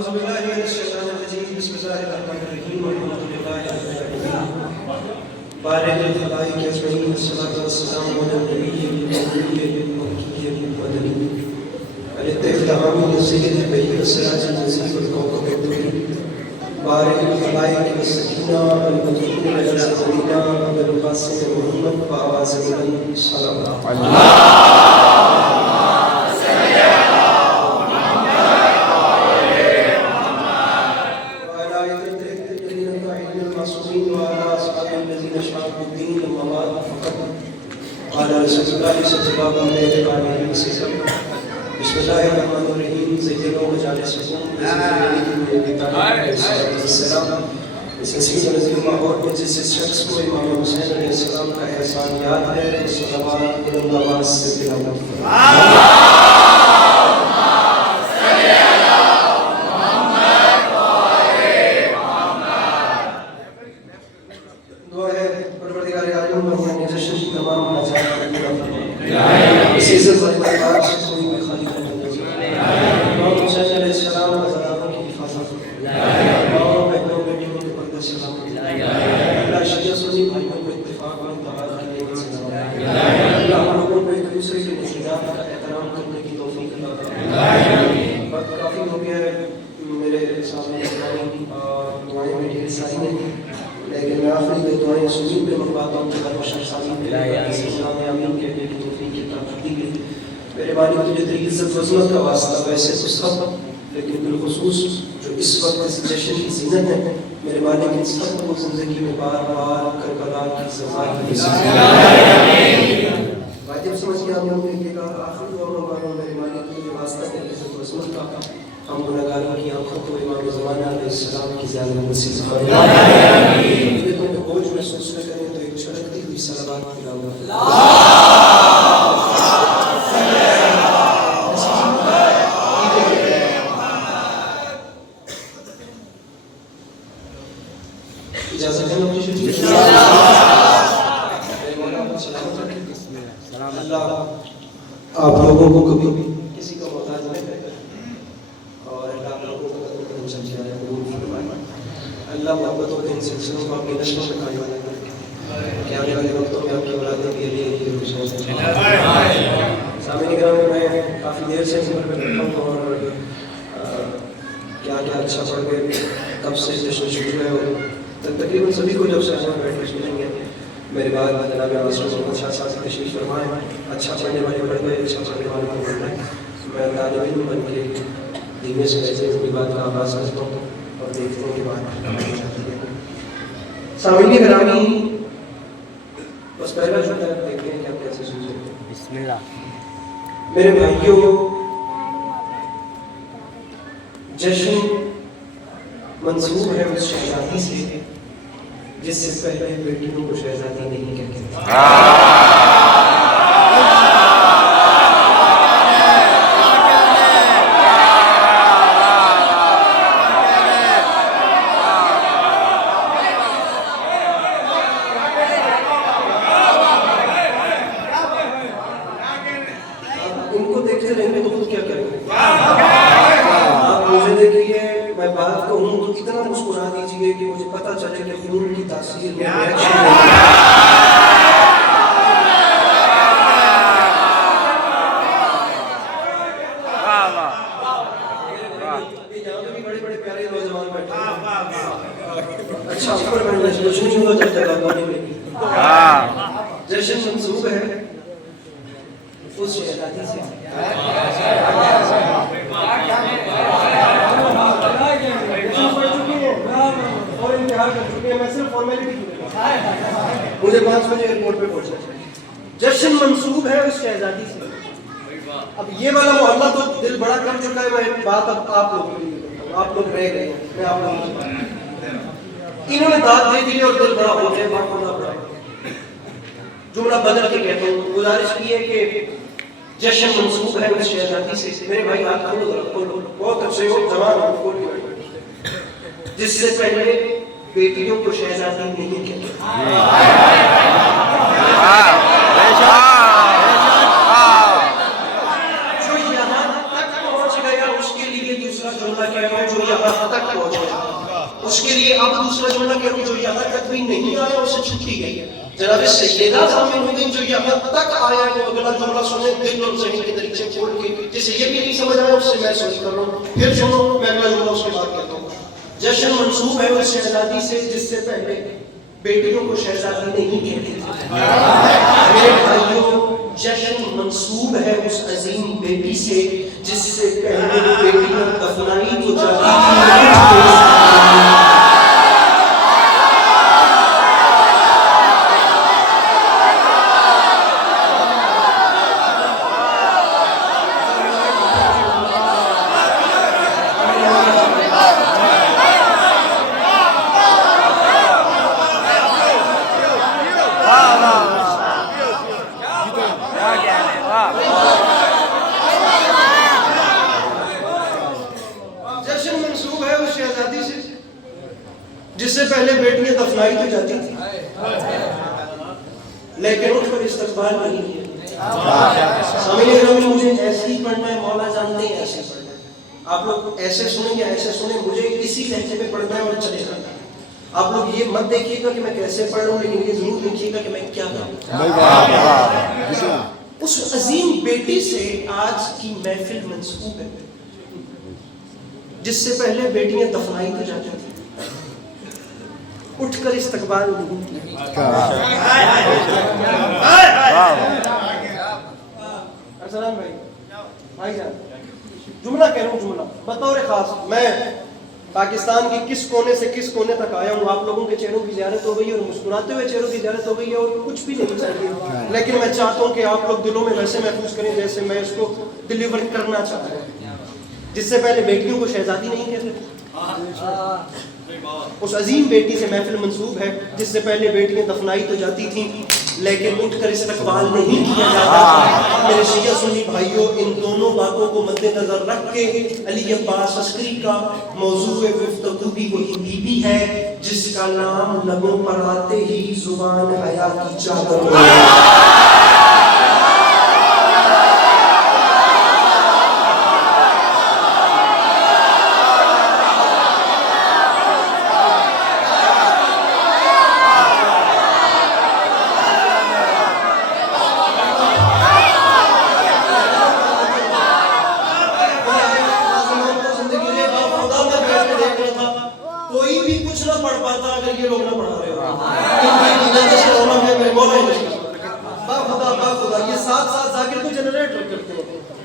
اعوذ باللہ من الشیطان الرجیم بسم اللہ الرحمن الرحیم الحمد للہ رب العالمین بارئ الخلائق اجمعین والصلاۃ والسلام علی النبی الامین المکی المدنی الاستفتحام لسید البشر السراج المنیر والکوكب الدری بارئ الخلائق والسکینہ المدعو علی سیدنا ابی القاسم محمد بآواز بلند صلوات قال رسول اللہ صلی اللہ علیہ وسلم بسم اللہ الرحمن الرحیم زینوا مجالسکم السلام اس سلسلے میں ماحول میں جس شخص کو امام حسین علیہ السلام کا احسان یاد ہے تو صلوات بلند آواز سے تلاوت فرمائیں اسی عزت و اقتدار سے کوئی بھی خالی نہیں امام حسین علیہ السلام ہزاروں کی حفاظت ماؤں بہنوں بیٹیوں کے پردے سلام اللہ شیعہ سنی بھائیوں کو اتفاق میں اتحاد کرنے کی سلام اللہ ہم لوگوں کو ایک دوسرے کے نظریات کا احترام کرنے کی توفیق عطا فرمائے وقت کافی ہو گیا ہے میرے سامنے دعائیں میں ڈھیر ساری ہیں لیکن میں آخری دو دعائیں سنی پہ منگواتا ہوں کہ ہر بشر سامنے پہ اسلام آمین کہنے کی توفیق میرے بانی تجھے تیری عزت وزمت کا واسطہ ویسے تو سب لیکن بالخصوص جو اس وقت اس جشن کی زینت ہے میرے بانی کے سب کو زندگی میں بار بار کربلا کی صفائی کی واجب سمجھ کے ہم نے یہ کہا آخری دعا میں میرے بانی تجھے واسطہ تیری عزت وزمت کا ہم گناہگاروں کی آنکھوں کو امام زمانہ علیہ السلام کی زیادہ نصیب فرمائے یہ تو بوجھ محسوس نہ کریں تو ایک چھڑکتی ہوئی صلوات کی دعوت آپ لوگوں کو کبھی کسی کا محتاج نہیں کرے اور اللہ آپ لوگوں کو قدم سمجھا ہے قبول فرمائے اللہ محبتوں کے ان سلسلوں کو آپ کی نشروں میں قائم کرے کہ آنے والے وقتوں میں آپ کی اولادیں بھی علی سامعین کرام میں کافی دیر سے سفر پہ بیٹھا ہوں اور کیا کیا اچھا پڑھ گئے کب سے جشن شروع ہے تقریباً سبھی کو جب سے ہم بیٹھ کے سنیں گے میرے بعد جناب عاصم کو اچھا ساتھ تشریف فرمائیں اچھا پڑھنے والے پڑھ گئے اچھا پڑھنے والے کو پڑھ رہے ہیں میں طالب علم بن کے دھیمے سے ایسے اپنی بات کا آغاز کرتا ہوں اور دیکھتے ہیں کہ بات سامعین گرامی بس پہلا جو ہے دیکھتے ہیں کہ آپ کیسے سوچیں بسم اللہ میرے بھائیوں جشن منسوب ہے اس شہزادی سے جس سے پہلے بیٹیوں کو شہزادی نہیں کہتے ان کو دیکھتے رہیں گے تو خود کیا کریں گے آپ مجھے دیکھیے میں بات کہوں تو اتنا مسکرا دیجئے کہ مجھے پتہ چلے کہ خون کی تاثیر میں ریاکشن یہاں پہ بھی بڑے بڑے پیارے نوجوان بیٹھے اچھا اوپر میں کچھ نہیں ہوگا جب تک آپ نہیں جشن منسوب ہے اس شہزادی سے مجھے 5 بجے ایئرپورٹ پہ پہنچنا چاہیے جشن منسوب ہے اس شہزادی سے اب یہ والا محلہ تو دل بڑا کر چکا ہے میں بات اب آپ لوگ آپ لوگ رہ گئے ہیں میں آپ لوگ انہوں نے داد دے دی اور دل بڑا ہو گیا بات ہونا پڑا جملہ بدل کے کہتا ہوں گزارش کی ہے کہ جشن منسوب ہے اس شہزادی سے میرے بھائی آپ کھولو بہت اچھے ہو جوان ہو کھول کے جس سے پہلے بیٹیوں کو شہزادی نہیں کہتے جو یہاں تک پہنچ گیا اس کے لیے دوسرا جملہ جملہ کہہ رہا ہوں جو یہاں تک پہنچ گیا، اس کے لیے اب دوسرا جملہ کہہ رہا ہوں جو یہاں تک بھی نہیں آیا اسے چھٹی گئی. جناب سیدہ ضامن الدین جو یہاں تک آیا ہے وہ اگلا جملہ سنیں دل اور ذہن کے طریقے سے کھول کے، جسے یہ بھی نہیں سمجھ آیا اس سے میں سوچ کر رہا ہوں. پھر سنو میں اگلا جملہ اس کے بعد کہتا ہوں. جشن منسوب ہے اس شہزادی سے جس سے پہلے بیٹیوں کو شہزادی نہیں کہتے تھے. میرے بھائیوں، جشن منسوب ہے اس عظیم بیٹی سے جس سے پہلے وہ بیٹیاں دفنائی تو جاتی تھی. جس سے پہلے بیٹیاں دفنائی تو جاتی تھی لیکن اٹھ کر استقبال نہیں کیا. سامنے گرامی مجھے ایسے ہی پڑھنا ہے، مولا جانتے ہیں ایسے پڑھنا ہے. آپ لوگ ایسے سنیں یا ایسے سنیں، مجھے اسی لہجے میں پڑھنا ہے اور چلے جانا ہے. آپ لوگ یہ مت دیکھیے گا کہ میں کیسے پڑھ رہا ہوں، لیکن یہ ضرور دیکھیے گا کہ میں کیا کروں. اس عظیم بیٹی سے آج کی محفل منسوب ہے جس سے پہلے بیٹیاں دفنائی تو جاتی تھی، اٹھ کر استقبال نہیں. ارسلان بھائی جان، جملہ کہہ رہا ہوں، جملہ بطور خاص میں پاکستان کی کس کونے سے کس کونے تک آیا ہوں. آپ لوگوں کے چہروں کی زیارت ہو گئی اور مسکراتے ہوئے چہروں کی زیارت ہو گئی ہے اور کچھ بھی نہیں چاہیے، لیکن میں چاہتا ہوں کہ آپ لوگ دلوں میں ویسے محفوظ کریں جیسے میں اس کو ڈلیور کرنا چاہتا ہوں. جس سے پہلے بیٹیوں کو شہزادی نہیں کہتے تھے، اس عظیم بیٹی سے محفل منسوب ہے جس سے پہلے بیٹیاں دفنائی تو جاتی تھیں لیکن اٹھ کر استقبال نہیں کیا جاتا. میرے شیعہ سنی بھائیوں، ان دونوں باتوں کو مد نظر رکھ کے علی عباس عسکری کا موضوع گفتگو بھی وہی بی بی ہے جس کا نام لبوں پر آتے ہی زبان حیا کی چادر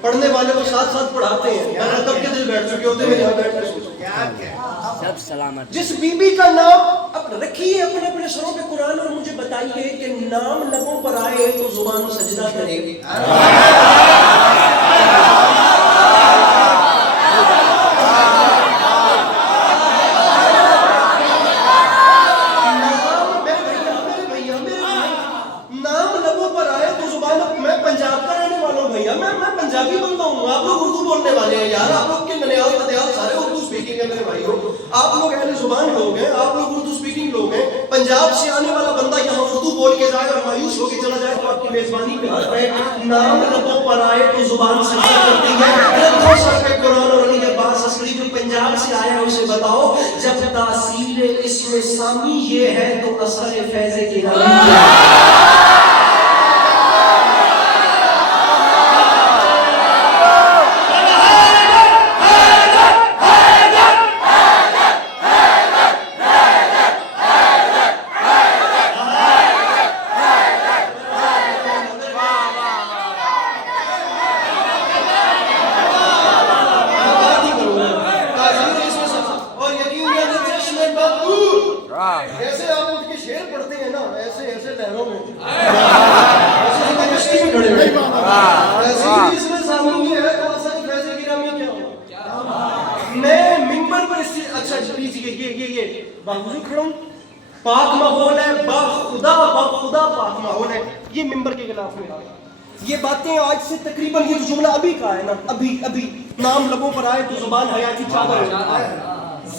پڑھنے والے کو ساتھ ساتھ پڑھاتے ہیں. کب کے دل بیٹھ چکے ہوتے ہیں یہاں بیٹھ کر سب سلامت. جس بی بی کا نام اب رکھیے اپنے اپنے سروں پہ قرآن اور مجھے بتائیے کہ نام لبوں پر آئے تو زبان سجدہ کرے گی. پنجابی بندہ ہوں، آپ لوگ اردو بولنے والے ہیں یار. آپ لوگ کے ننیال تدیال سارے اردو سپیکنگ ہے میرے بھائیوں. آپ لوگ اہل زبان لوگ ہیں، آپ لوگ اردو سپیکنگ لوگ ہیں. پنجاب سے آنے والا بندہ یہاں اردو بول کے جائے اور مایوس ہو کے چلا جائے تو آپ کی میزبانی پہ حق ہے. نام لبوں پر آئے تو زبان سجدہ کرتی ہے. دو سر پہ قرآن اور علی عباس عسکری جو پنجاب سے آیا ہے اسے بتاؤ، جب تاثیر اسم سامی یہ ہے تو اثر فیض الہی ایسے آپ اٹھ کے شعر پڑھتے ہیں نا، ایسے ایسے لہروں میں ایسے کشتی میں کھڑے ہوئے ایسے اس میں سامنے یہ ہے تو اصل فیض گرامی کیا ہو. میں منبر پر اس سے اچھا یہ باوجود کھڑا ہوں. پاک ماحول ہے، باخدا پاک ماحول ہے. یہ منبر کے خلاف میں یہ باتیں آج سے تقریباً یہ جملہ ابھی کا ہے نا، ابھی نام لبوں پر آئے تو زبان حیا کی چادر ہے.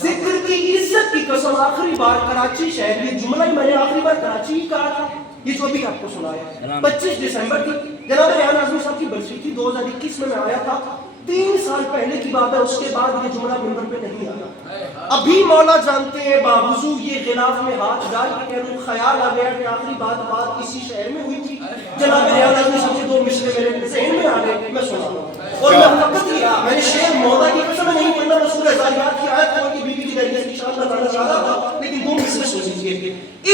ذکر کی عزت کی قسم آخری بار کراچی شہر، یہ جملہ ہی میں نے آخری بار کراچی ہی کہا تھا. یہ جو ابھی آپ کو سنایا 25 دسمبر کی جناب ریحان اعظمی صاحب کی برسی تھی 2021 میں آیا تھا. 3 سال پہلے کی بات ہے، اس کے بعد یہ جملہ منبر پہ نہیں آیا۔ ابھی مولا جانتے ہیں باوضو یہ غلاف میں ہاتھ ڈال کے کہہ خیال آ گیا کہ آخری بات اسی شہر میں ہوئی تھی، جناب ریاض آدمی صاحب کے 2 مصرے میرے ذہن میں آ گئے، میں سنا اور میں فقط میں نے شعر مولا کی قسم نہیں پڑھنا، رسول ذاریات کی آیت کھول کے بی بی کی دہلیز کی شان بتانا چاہ رہا تھا، لیکن 2 مصرے سن لیجیے۔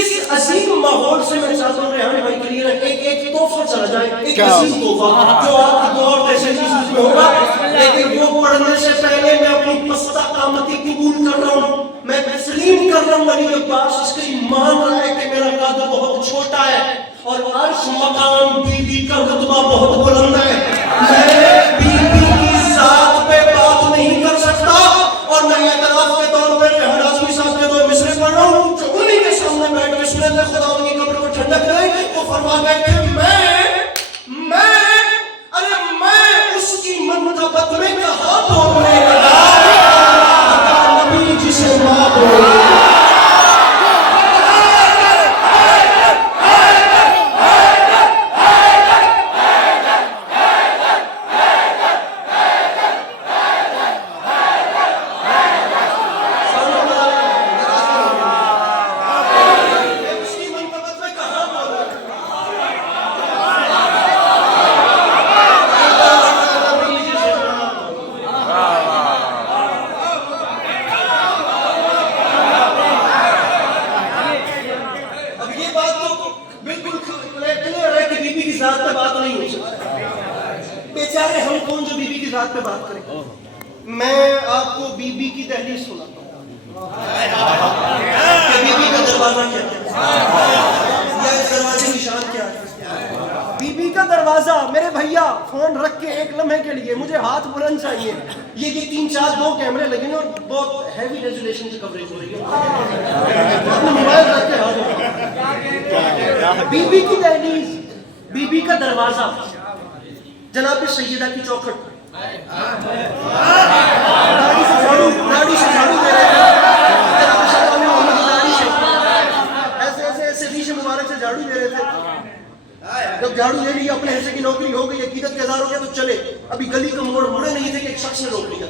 اس عظیم ماحول سے میں چاہتا ہوں ریحان بھائی کے لیے ایک تحفہ چلا جائے، ایک عظیم تحفہ جو آپ کی دعا اور جیسے چیز میں ہوگا، لیکن وہ پڑھنے سے پہلے میں اپنی پستہ قامتی قبول کر رہا ہوں، میں تسلیم کر رہا ہوں ولی عباس اس کی مان رہا ہے کہ میرا قد بہت چھوٹا ہے اور عرش مقام بی بی کا رتبہ بہت بلند ہے، میں بی بی کی ذات پہ بات نہیں کر سکتا، اور میں اعتراف کے طور پر ریحان آزمی صاحب کے 2 مصرے پڑھ رہا ہوں جو انہی کے سامنے بیٹھ کے سنت ہے خدا ان کی قبر کو ٹھنڈک کرے۔ وہ فرما گئے کہ میں اس کی منقبت میں کہاں بولنے لگا نبی جسے ماں بولے۔ بیچارے ہم کون جو بی بی کی ذات پہ بات کریں۔ میں آپ کو بی بی کی دہلیز سناتا ہوں کہ بی بی کا دروازہ کیا ہے یا اس دروازے کی شان کیا ہے۔ بی بی کا دروازہ میرے بھیا فون رکھ کے 1 لمحے کے لیے مجھے ہاتھ بلند چاہیے، یہ 3-4 کیمرے لگے ہیں اور بہت ہیوی ریزولیشن سے کوریج ہو رہی ہے، اپنا موبائل رکھ کے ہاتھ۔ بی بی کی دہلیز، بی بی کا دروازہ، جناب سیدہ کی چوکھٹ، داڑھی سے جھاڑو دے رہے تھے، جناب شاہ محمد کی داڑھی سے ایسے ریش مبارک سے جھاڑو دے رہے تھے۔ جب جھاڑو دے لی اپنے حصے کی نوکری ہو گئی، عقیدت کے اظہار ہو گیا تو چلے، ابھی گلی کا موڑ مڑے نہیں تھے کہ ایک شخص نے روک لیا،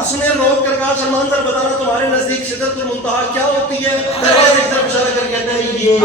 اس نے روک کر کہا سلمان سر بتانا تمہارے نزدیک سدرۃ المنتہا کیا ہوتی ہے؟ دروازے کی طرف اشارہ کر کہتا ہے یہ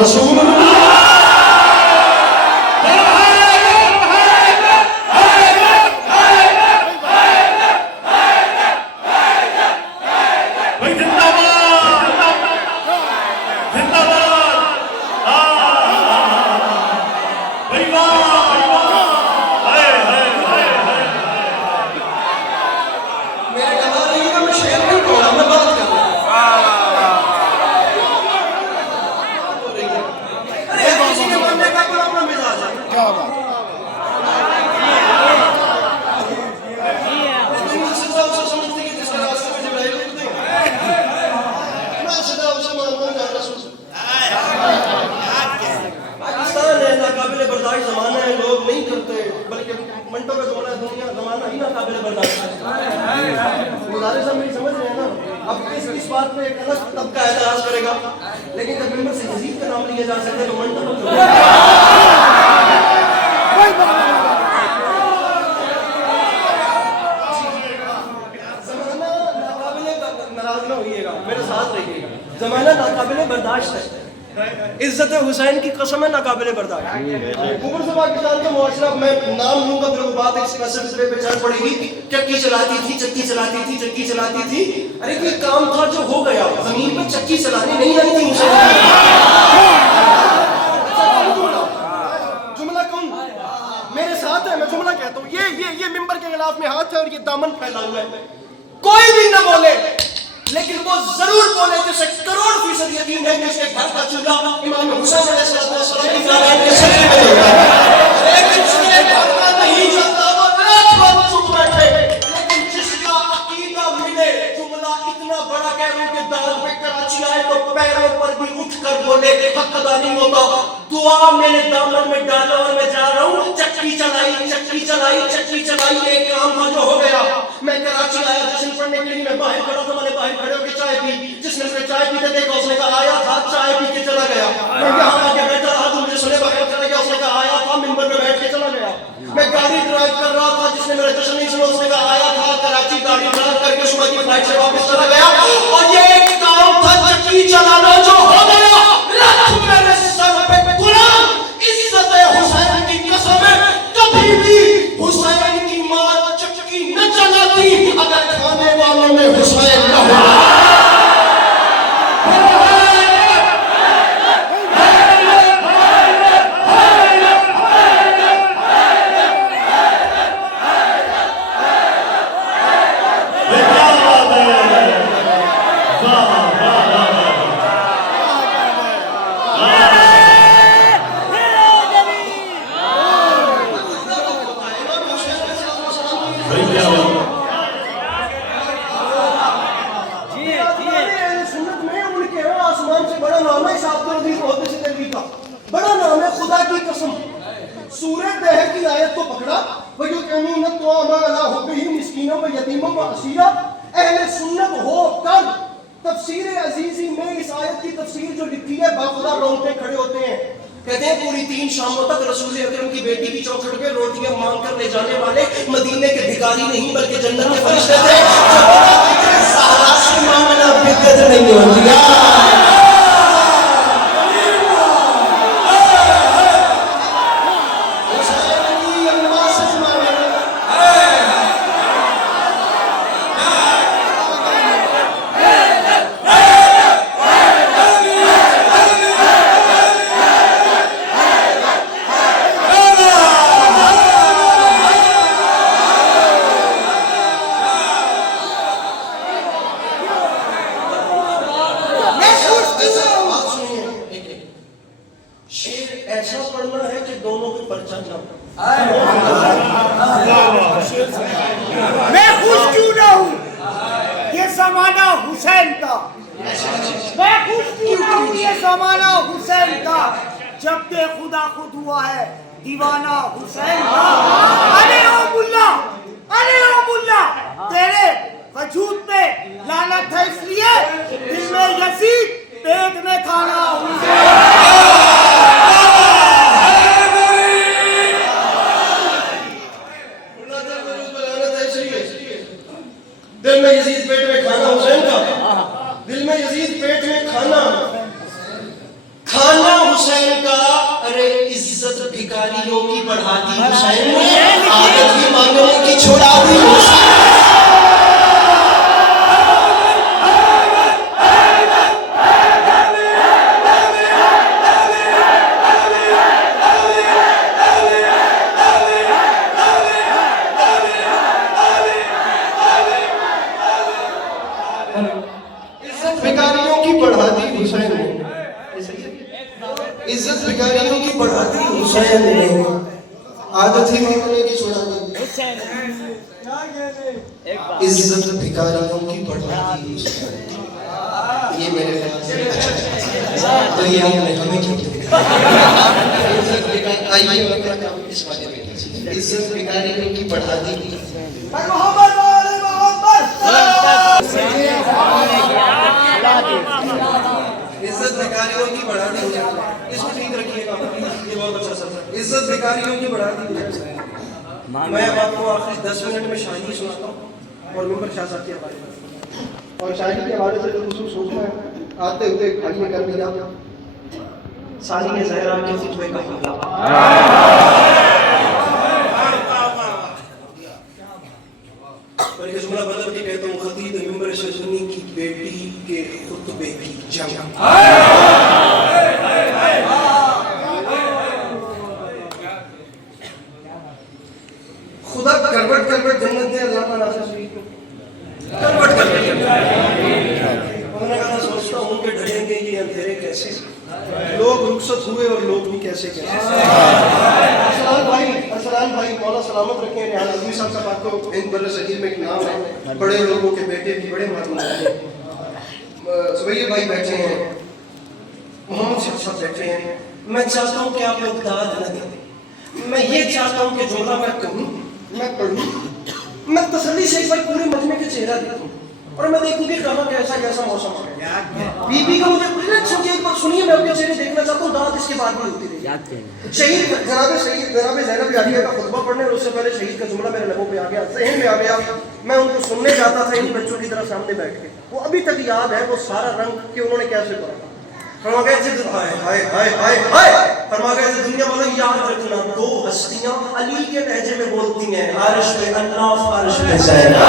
رسول زمانہ ہے، لوگ نہیں کرتے، بلکہ منٹوں کا زمانہ ہی ناقابل برداشت ہے۔ مدارس صاحب میری سمجھ رہے ہیں نا، اب اس بات پہ ایک الگ طبقہ اعتراض کرے گا، لیکن جب ممبر سے یزید کا نام لیا جا سکتا ہے تو منٹوں زمانہ ناقابل، ناراض نہ ہوئیے گا، میرے ساتھ رہیے گا، زمانہ ناقابل برداشت ہے، عزت حسین کی قسم ہے ناقابل برداشت۔ اوپر سے پاکستان کا معاشرہ، میں نام لوں گا پھر وہ بات ایک سلسلے پہ چل پڑے گی، چکی چلاتی تھی، ارے یہ کام تھا جو ہو گیا، زمین پہ چکی چلانی نہیں آئی تھی مجھے۔ جملہ کون میرے ساتھ ہے، میں جملہ کہتا ہوں، یہ ممبر کے خلاف میں ہاتھ ہے اور یہ دامن پھیلا ہوا ہے، کوئی بھی نہ بولے لیکن وہ ضرور بولے جسے کروڑ فیصد یقین ہے کہ اس کے گھر کا چولہا امام حسین علیہ السلام کی نارائن کے سجدے میں جلتا ہے، لیکن اس کے گھر کا نہیں جلتا وہ رات بھر چپ بیٹھے، لیکن جس کا عقیدہ ملے جملہ اتنا بڑا کہہ رہا ہوں کہ دال پہ کراچی آئے تو پیروں پر بھی اٹھ کر بولے حق ادا نہیں ہوتا، دعا میں نے دامن میں ڈالا اور میں جا رہا ہوں، چکی چلائی ایک کام تھا جو ہو گیا، میں کراچی آیا جشن پڑھنے کے لیے، میں باہر کھڑا تھا، میں نے باہر کھڑے ہو کے چائے پی، جس نے مجھے چائے پیتے دیکھا اس نے کہا آیا تھا چائے پی کے چلا گیا، میں یہاں آ کے بیٹھا رہا تو مجھے سنے باہر چلا گیا، اس نے کہا آیا تھا منبر میں بیٹھ کے چلا گیا، میں گاڑی ڈرائیو کر رہا تھا، جس نے میرا جشن نہیں سنا اس نے کہا آیا تھا کراچی گاڑی ڈرائیو کر کے صبح کی فلائٹ سے واپس چلا گیا، اور یہ ایک کام تھا چکی چلانا جو ہو گیا، رکھ میرے سر پہ غلام عزت حسین کی قسم ہے کبھی بھی حسین کی ماں چکی نہ چلاتی اگر کھانے والوں میں حسین نہ ہو۔ بڑا نام ہے خدا کی قسم، سورہ دہر کی آیت کو پکڑا وَيُطْعِمُونَ الطَّعَامَ عَلَىٰ حُبِّهِ مِسْكِینًا وَیتیمًا وَاسِیرًا، اہل سنت ہو کر تفسیر عزیزی میں اس آیت کی تفسیر جو لکھی ہے باخدا رونگٹے کھڑے ہوتے ہیں، کہتے ہیں پوری 3 شاموں تک رسول اکرم کی بیٹی کی چوکھٹ پہ روٹیاں مانگ کر لے جانے والے مدینے کے بھکاری نہیں بلکہ جنت کے فرشتے تھے، سہارا سے مانگنا بدعت نہیں ہوتی۔ ایسا پڑھنا ہے کہ دونوں کے پرچہ نہ میں خوش کیوں نہ ہوں، یہ زمانہ حسین کا، میں خوش کیوں نہ ہوں، یہ زمانہ حسین کا، جب کہ خدا خود ہوا ہے دیوانہ حسین کا۔ ارے او ملا تیرے وجود پہ لعنت ہے اس لیے دل میں یزید پیٹ میں کھانا حسین۔ دل میں یزید پیٹ میں کھانا حسین کا، دل میں یزید پیٹ میں کھانا حسین کا، ارے عزت بھکاریوں کی بڑھا دی حسین نے، عادت بھی مانگنے کی چھوڑا دی حسین۔ بھکاریوں کی بڑھا دی حسین نے، عزت بھکاریوں کی بڑھا دی حسین نے، عادت ہی مانگنے کی چھوڑا دی حسین، عزت بھکاریوں کی بڑھا دی حسین۔ یہ میرے خیال سے تو یہ آپ نے ہمیں کیوں کیا؟ آئیے اس والے میں عزت بھکاریوں کی بڑھا دی عزت بھکاریوں کی بڑھا دی، اس کو ٹھیک رکھیے گا، یہ بہت اچھا سب عزت بھکاریوں کی بڑھا دی۔ میں آپ کو آخری 10 منٹ میں شاعری سناتا ہوں اور ممبر شاہ صاحب کی حوالے اور شاعری کے حوالے سے جو خصوص سوچنا ہے آتے ہوئے بھائی نے کر دیا سالی زہرا کے خطبے کا حملہ۔ اور یہ جملہ بدل کے کہتا ہوں، خطیب ممبر سنی کی بیٹی کے خطبے کی جنگ۔ خدا کروٹ جنت دے، اللہ تعالیٰ سے کروٹ لوگ رخصت ہوئے اور لوگ بھی کیسے کیسے. ارسلان بھائی مولا سلامت رکھیں. ریحان اعظمی صاحب آپ کو ہند بر صغیر میں ایک نام ہے, بڑے لوگوں کے بیٹے بھی بڑے معلوم ہیں. زبیر بھائی بیٹھے ہیں, محمد صاحب بیٹھے ہیں. میں چاہتا ہوں کہ آپ لوگ داد نہ دیں. میں یہ چاہتا ہوں کہ جملہ میں کہوں, میں پڑھوں, میں تسلی سے ایک بار پورے مجمع کے چہرہ دیکھوں اور میں دیکھوں کہ کہاں کیسا کیسا موسم ہے. بی بی کا مجھے ریلیکس ہو کے ایک بار سنیے, میں اپنے چہرے دیکھنا چاہتا ہوں. دعوت اس کے بعد بھی ہوتی رہی. شہید جناب زینب عالیہ کا خطبہ پڑھنے اور اس سے پہلے شہید کا جملہ میرے لبوں پہ آ گیا, ذہن میں آ گیا. میں ان کو سننے جاتا تھا انہی بچوں کی طرح سامنے بیٹھ کے. وہ ابھی تک یاد ہے وہ سارا رنگ کہ انہوں نے کیسے پڑھا. فرما گئے جد ہائے ہائے ہائے ہائے ہائے, فرما گئے دنیا والوں یاد رکھنا دو ہستیاں علی کے لہجے میں بولتی ہیں, عرش پہ اللہ فرش پہ زینب.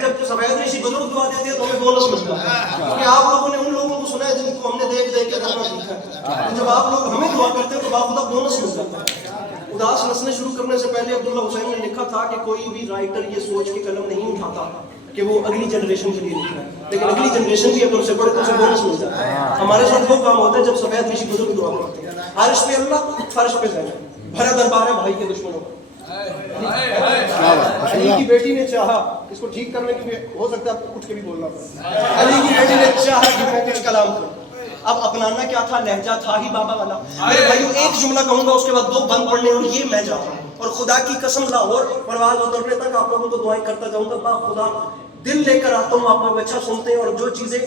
جب سفید ریشی بزرگ دعا دیتے ہیں تو ہمیں بولنا سمجھتا ہے, کیونکہ آپ لوگوں نے ان لوگوں کو سنا ہے جن کو ہم نے دیکھ دیکھ کے کرنا سیکھا ہے. جب آپ لوگ ہمیں دعا کرتے ہیں تو باخدا بولنا سمجھ جاتا ہے. اداس نسلیں شروع کرنے سے پہلے عبداللہ حسین نے لکھا تھا کہ کوئی بھی رائٹر یہ سوچ کے قلم نہیں اٹھاتا کہ وہ اگلی جنریشن کے لیے لکھ رہا ہے, لیکن اگلی جنریشن بھی اگر اسے پڑھے تو اسے بولنا سمجھ جاتا ہے. ہمارے ساتھ وہ کام ہوتا ہے جب سفید ریشی بزرگ دعا کرتے ہیں, عرش پہ اللہ فرش پہ زینب. بھرا دربار ہے بھائی کے دشمنوں کا. علی کی بیٹی نے چاہا, اس کو ٹھیک کرنے کے لیے ہو سکتا ہے آپ کو کچھ کے بھی بولنا پڑے. علی کی بیٹی نے چاہا کہ میں کچھ کلام کروں. اب اپنانا کیا تھا, لہجہ تھا ہی بابا والا. میرے بھائیو ایک جملہ کہوں گا اس کے بعد دو بند پڑھنے اور یہ میں جاتا ہوں. اور خدا کی قسم لاہور پرواز اترنے تک آپ لوگوں کو دعائیں کرتا جاؤں گا. با خدا دل لے کر آتا ہوں, آپ لوگ اچھا سنتے ہیں. اور جو چیزیں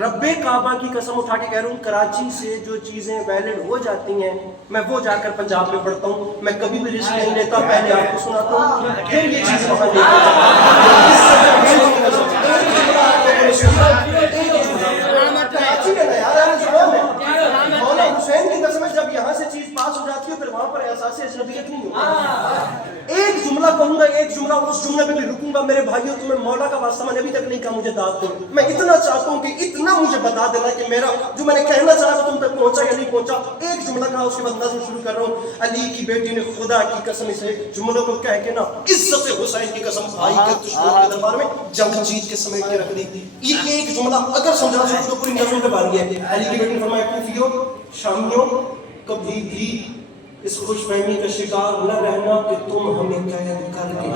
رب کعبہ کی قسم اٹھا کے کہہ رہا ہوں, کراچی سے جو چیزیں ویلڈ ہو جاتی ہیں میں وہ جا کر پنجاب میں پڑھتا ہوں. میں کبھی بھی رسک نہیں لیتا, پہلے آپ کو سناتا ہوں پھر یہ چیز وہاں لے مولا حسین کی قسم جب یہاں سے چیز پاس ہو جاتی ہے پھر وہاں پر احساس اجنبیت نہیں ہوتا. ایک جملہ کہوں گا, ایک جملہ, اس جملے پہ بھی رکوں گا. میرے بھائیوں تمہیں مولا کا واسطہ میں نے ابھی تک نہیں کہا مجھے داد دو. میں اتنا چاہتا ہوں کہ اتنا مجھے بتا دینا کہ میرا جو میں نے کہنا چاہا تم تک پہنچا یا نہیں پہنچا. ایک جملہ کہا اس کے بعد نظم شروع کر رہا ہوں. علی کی بیٹی نے خدا کی قسم اسے جملوں کو کہہ کے نا عزت حسین کی قسم بھائی کے دشمنوں کے دربار میں جنگ جیت کے سمیٹ کے رکھ دی. یہ ایک جملہ اگر سمجھا سکتے تو پوری نظم پہ باری ہے. علی کی بیٹی نے فرمایا کوفیوں شامیوں کبھی بھی اس خوش فہمی کا شکار نہ رہنا کہ تم ہمیں قید کر کے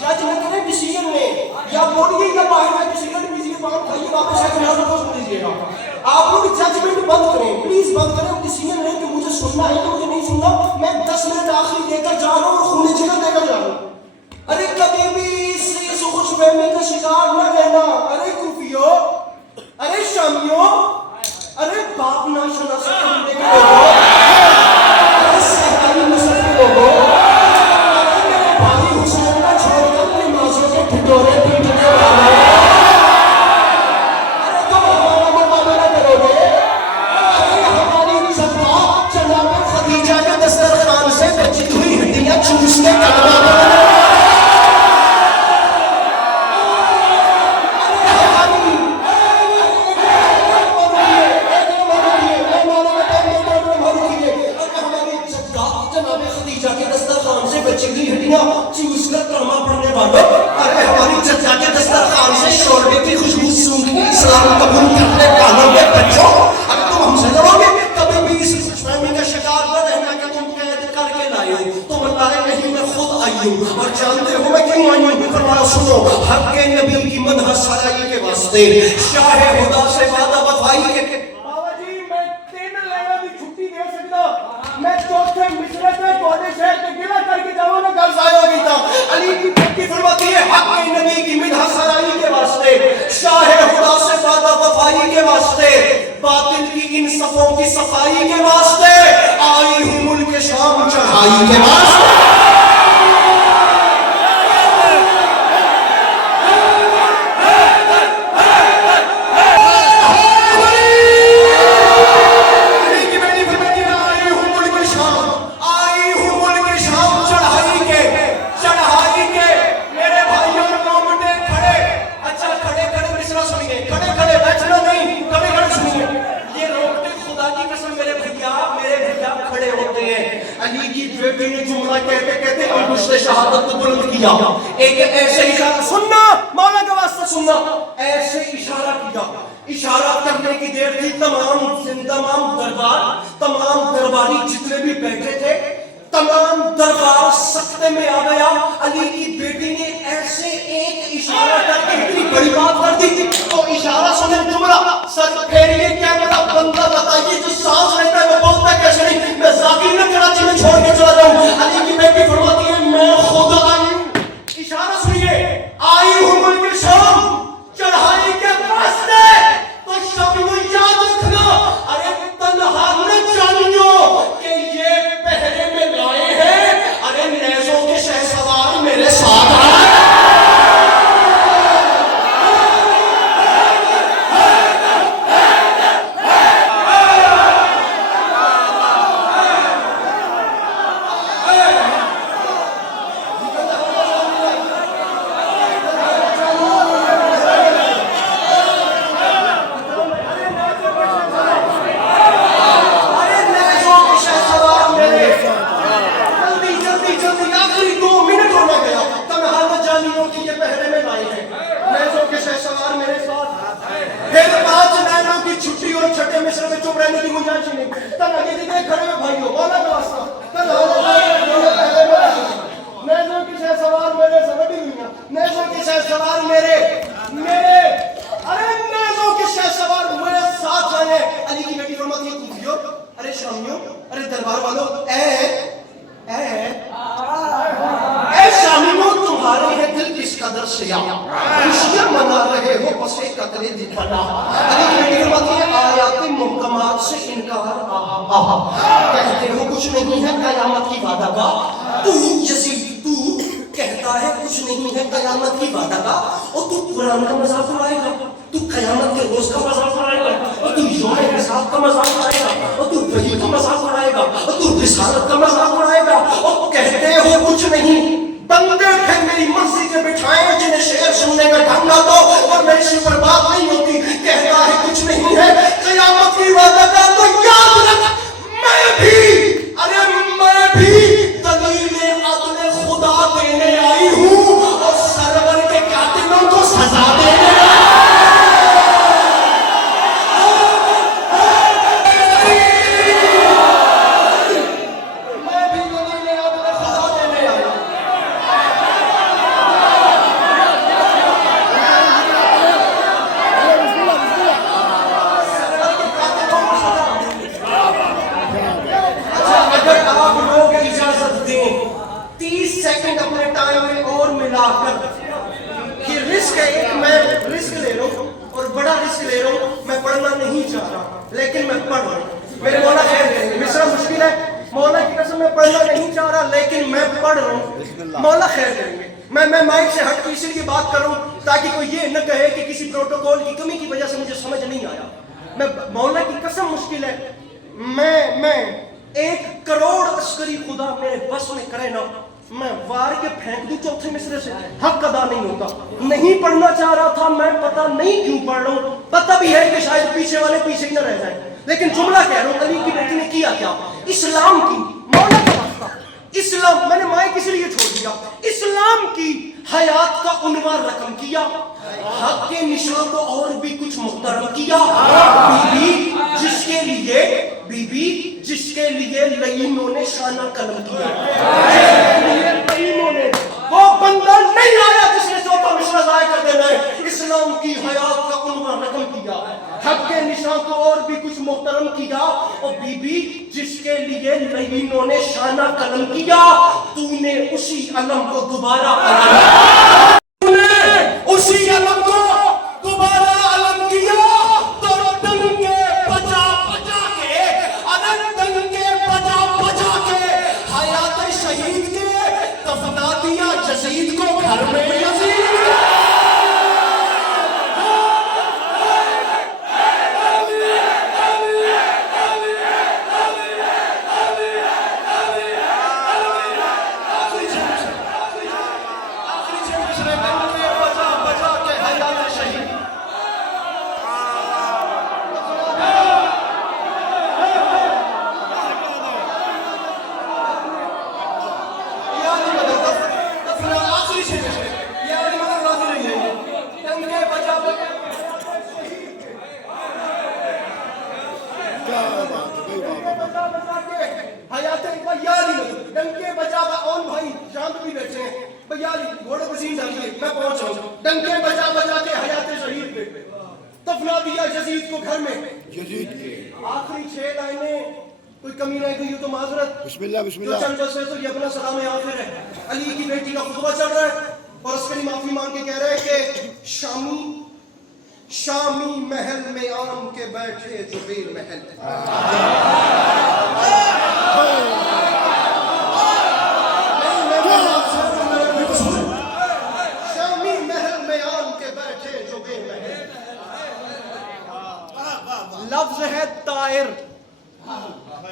جج نہ کریں ڈیسیجن میں, یا بولیے یا باہر میں ڈیسیجن کسی کے پاس کھائیے واپس آ کے نہ سن لیجیے گا. آپ لوگ ججمنٹ بند کریں, پلیز بند کریں. ڈیسیجن لیں کہ مجھے سننا ہے کہ مجھے نہیں سننا. میں 10 منٹ آخری دے کر جا رہا ہوں اور خون جگر دے کر جا رہا ہوں. ارے کبھی بھی اس خوش فہمی کا شکار نہ رہنا. ارے کوفیوں, ارے شامیوں, ارے باپ نہ شناسا کرنے کے لوگوں, ارے سہتانی نسل کے لوگوں, ارے میرے بھائی حسین کا چھوڑ کر اپنی ماسوں کے ٹھٹورے پیٹنے والے, ارے تم ہمارا مقابلہ کرو گے. ارے ہماری صفا جناب خدیجہ کے دسترخوان سے بچی ہوئی ہڈیاں چوس کے کلمہ پڑھنے, چوس کر کلمہ پڑھنے والوں, ارے ہماری چچا کے دسترخوان سے شوربے کی خوشبو سونگھ اسلام قبول کرنے والوں کے بچوں, اب تم ہم سے لڑو گے. کبھی بھی اس خوش فہمی کا شکار نہ رہنا کہ تم قید کر کے لائے ہو. تم لائے نہیں, میں خود آئی ہوں. اور جانتے ہو میں کیوں آئی ہوں؟ فرمایا سنو, حق کے نبی کی مدح سرائی کے واسطے, شاہ خدا سے وعدہ وفائی کے. بابا جی میں 3 لیور کی چھٹی دے سکتا, میں چوتھے مصرے پہ کونے شہر پہ گلا کر کے جاؤں نا گھر ضائع ہو گئی تھا. علی کی بیٹی فرماتی ہے حق کے نبی کی مدح سرائی کے واسطے, شاہ خدا سے وعدہ وفائی کے واسطے, باطل کی ان صفوں کی صفائی کے واسطے, آئی ہوں ملک شام چڑھائی کے واسطے. علی کی علی کی بیٹی نے جملہ کہتے کہتے انگشت شہادت کو بلند کیا. ایک ایسے اشارہ سننا, مولا کا واسطہ سننا, ایسے اشارہ کیا. اشارہ کرنے کی دیر تھی. تمام درباری جتنے بھی بیٹھے تھے, تمام دربار سکتے میں آ گیا. علی کی بیٹی نے ایسے ایک اشارہ کر کے اتنی بڑی بات کر دی. تو اشارہ سنے, جملہ سر پھیریے, کیا میرا بندہ بتائیے جو سانس لیتا ہے وہ بولتا کیسے نہیں؟ میں ذاکر میں کراچی میں چھوڑ کے چلا جاؤں. علی کی بیٹی فرماتی ہے میں خود آئی ہوں. اشارہ سنیے, آئی ہوں ملک شام چڑھائی کے واسطے. تو شام کو یاد رکھنا, ارے تنہا نہ جانیو کہ یہ پہرے میں لائے ہیں. ارے نیزوں کے شہسوار میرے ساتھ آئے. کہتے ہو کچھ نہیں ہے قیامت کی وعدہ کا. تو یزید تو کہتا ہے کچھ نہیں ہے قیامت کی وعدہ کا. اور تو قرآن کا مذاق اڑائے گا, تو قیامت کے روز کا مذاق اڑائے گا, اور تو یوم حساب کا مذاق اڑائے گا, اور تو وحی کا مذاق اڑائے گا, اور تو رسالت کا مذاق اڑائے گا. اور کہتے ہو کچھ نہیں, بندے پھر میری مرضی کے بٹھائے جنہیں شعر سننے کا ڈھنگ نہ دو اور میری سے پر بات نہیں ہوتی. کہتا ہے کچھ نہیں ہے قیامت کی وعدہ کا. تو یاد رکھ میں بھی دلیل عدل خدا دینے آئی ہوں اور سرور کے قاتلوں کو سزا دینے آئی لیکن میں پڑھ رہا ہوں. میرے مولا خیر کریں گے, مصرع مشکل ہے, مولا کی قسم میں پڑھنا نہیں چاہ رہا لیکن میں پڑھ رہا ہوں. مولا خیر کریں گے. میں مائک سے ہٹ کے اس لیے بات کر رہا ہوں تاکہ کوئی یہ نہ کہے کہ کسی پروٹوکول کی کمی کی وجہ سے مجھے سمجھ نہیں آیا. میں مولا کی قسم مشکل ہے, میں 1 کروڑ عسکری خدا میرے بس میں کرے نا, میں وار کے پھینک دوں چوتھے مصرے سے, حق ادا نہیں ہوتا. نہیں پڑھنا چاہ رہا تھا, میں پتہ نہیں کیوں پڑھ رہا ہوں. پتہ بھی ہے کہ شاید پیچھے والے پیچھے ہی نہ رہ جائیں, لیکن جملہ کہہ رہا ہوں. علی کی بیٹی نے کیا کیا؟ اسلام کی, مولا کا واسطہ اسلام, میں نے مائک اس لیے چھوڑ دیا, اسلام کی حیات کا عنوان رقم کیا, حق کے نشان کو اور بھی کچھ محترم کیا. بی بی جس کے لیے لعینوں نے شانہ قلم کیا, وہ بندہ نہیں آیا جس نے چوتھا مصرع ضائع کر دینا ہے. اسلام کی حیات کا عنوان رقم کیا, حق کے نشان کو اور بھی کچھ محترم کیا, اور بی بی جس کے لیے لعینوں نے شانہ قلم کیا. تو نے اسی علم کو دوبارہ اسی علم کو دوبارہ علم کیا. تو تن کے بچا بچا کے, ادن تن کے بچا بچا کے حیات شہید کے دفنا دیا جزید کو گھر میں یزید. ڈنکے بجا اون بھائی شام بھی بیٹھے ہیں بھیا گھوڑے پسین ڈالیے میں پہنچ رہا ہوں ڈنکے بجا بجا کے حیات شہید پہ دفنا دیا یزید کو گھر میں یزید کے آخری 6 لائنیں کوئی کمی رہ گئی ہو تو معذرت بسم اللہ بسم جو اللہ چند بس تو یہ اپنا سلام آخر ہے علی کی بیٹی کا خطبہ چل رہا ہے اور اس کے لیے معافی مانگ کے کہہ رہے ہیں کہ شامی محل میں آم کے بیٹھے جبیر محل شامی محل میں آم کے بیٹھے جبیر محل لفظ ہے طائر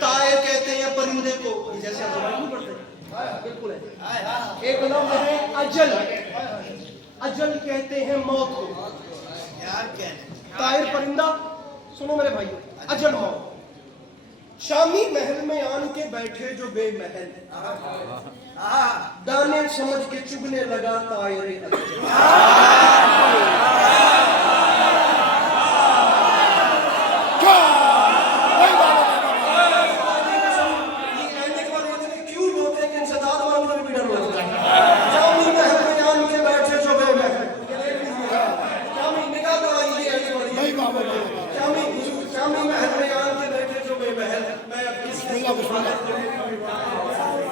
طائر کہتے ہیں پرندے کو جیسے آپ زبان نہیں پڑھتے بالکل ہے ایک لفظ ہے اجل اجل کہتے ہیں موت کو طائر پرندہ سنو میرے بھائیو اجل موت شامی محل میں آن کے بیٹھے جو بے محل دانے سمجھ کے چگنے لگا طائر اجل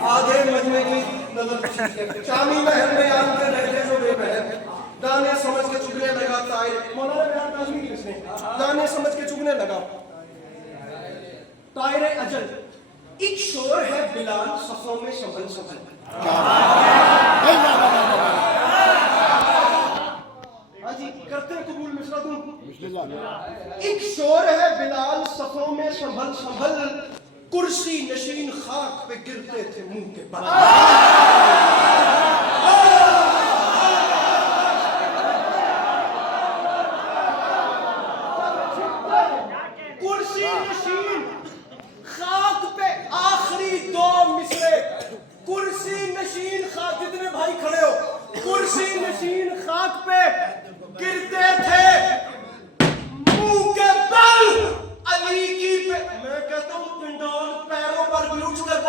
آدھے مجمع کی نظر شامی محل میں آن کے بیٹھے جو بے محل دانے سمجھ کے چگنے لگا طائر مولانا بیان کازمی کی اس نے دانے سمجھ کے چگنے لگا طائر اجل ایک شور ہے بلال صفوں میں سنبھل سنبھل جی کرتے ہیں قبول مصرع تم ایک شور ہے بلال صفوں میں سنبھل سنبھل کرسی نشین خاک پہ گرتے تھے منہ کے بل کرسی نشین خاک پہ آخری 2 مصرے کرسی نشین خاک جتنے بھائی کھڑے ہو کرسی نشین خاک پہ گرتے تھے منہ کے بل علی کی میں کہتا ہوں پنڈال پیروں پر بھی اٹھ کر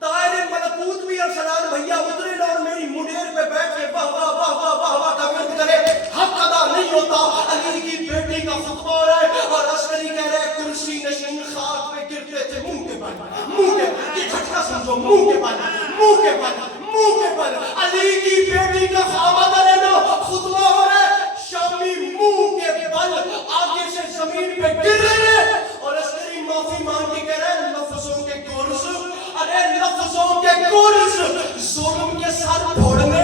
طائر ملکوت بھی ارسلان بھیا اترے اور میری منیر پہ بیٹھ کے واہ واہ واہ واہ واہ واہ کا ورد کرے حق ادا نہیں ہوتا علی کی بیٹی کا خطبہ ہو رہا ہے اور عسکری کہہ رہے کرسی نشین خاک پہ گرتے تھے منہ کے بل یہ جھٹکا سمجھو منہ کے بل علی کی بیٹی کا خواب لینا خطبہ ہو رہا ہے شامی منہ کے بل آگے سے زمین پہ گر رہے ہیں اور عسکری معافی مانگ کے کہہ رہے ہیں لفظوں کے کورس ارے لفظوں کے کورس ظلم کے ساتھ پھوڑنے